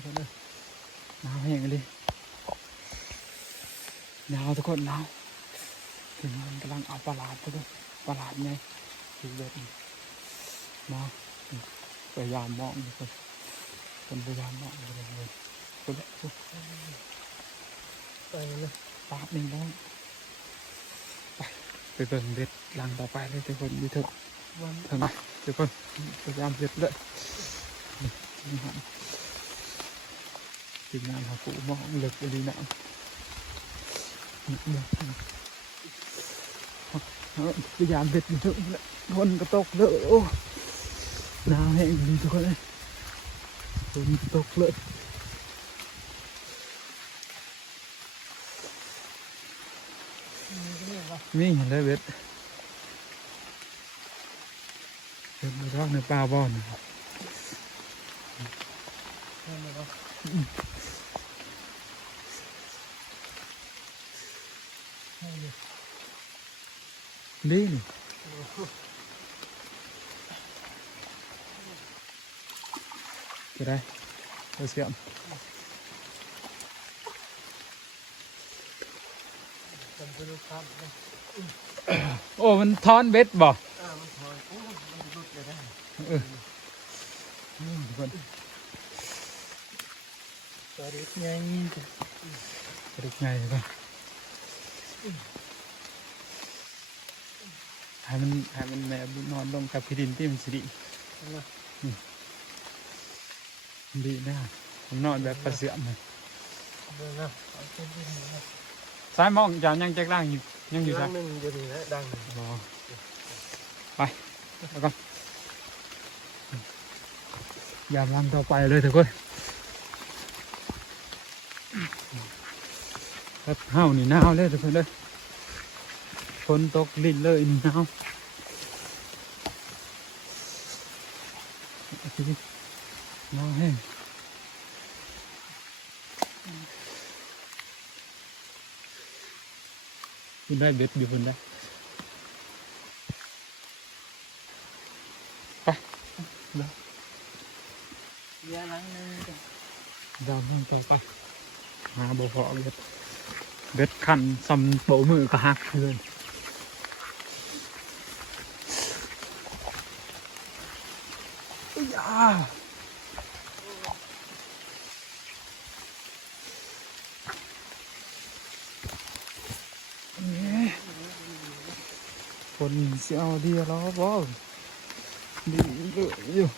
กคนเลยหนาวแห้งเลยหนาวทุกคนหนาวถึงมันกำลังเอาปลาทุกคนปลาไงดูแบบนี้หนาวพยายามมองทุกคนพยายามมองเลยคนละไปเลยปาดหนึ่งแล้วไปเบิ่งเบ็ดลังต่อไปเลยทุกคนดูเถอะเถอะนะทุกคนพยายามเบ็ดเลยนี่ฮะทีมงานเขาปูมองเลือกไปดีนะพยายามเบ็ดอยู่เถอะคนก็ตกเลยโอ้หนาวแห้งดีทุกคนเลยคนตกเลยมีเห็นเลยเบ็ดเบ็ดมาทอดในปลาบ่อนนี่จะได้เราเสียมโอ้มันทอนเบ็ดบ่ตัวเล็กไงตัวเล็กไงป่ะให้มันแม่นอนลงกับพี่ดินที่มันสิริดีนะผมนอนแบบประเสื่อมเลยสายมองจะยังแจ๊กล่างอยู่ยังอยู่ใช่ไหมดังไปแล้วก็ยามลังต่อไปเลยทุกคนถ้าเห่านี่หนาวเลยทุกคนเลยฝนตกลิ้นเลยนี่หนาวหนาวแห้งคุณได้เบ็ดอยู่คุณได้ไปแล้วยาล้างมือดาวนั่งต่อไปหาบ่อพอเบ็ดขันซ้ำโบมือก็หักเพื่อนคนเสียวดีแล้วบ่ดีเลยอยู่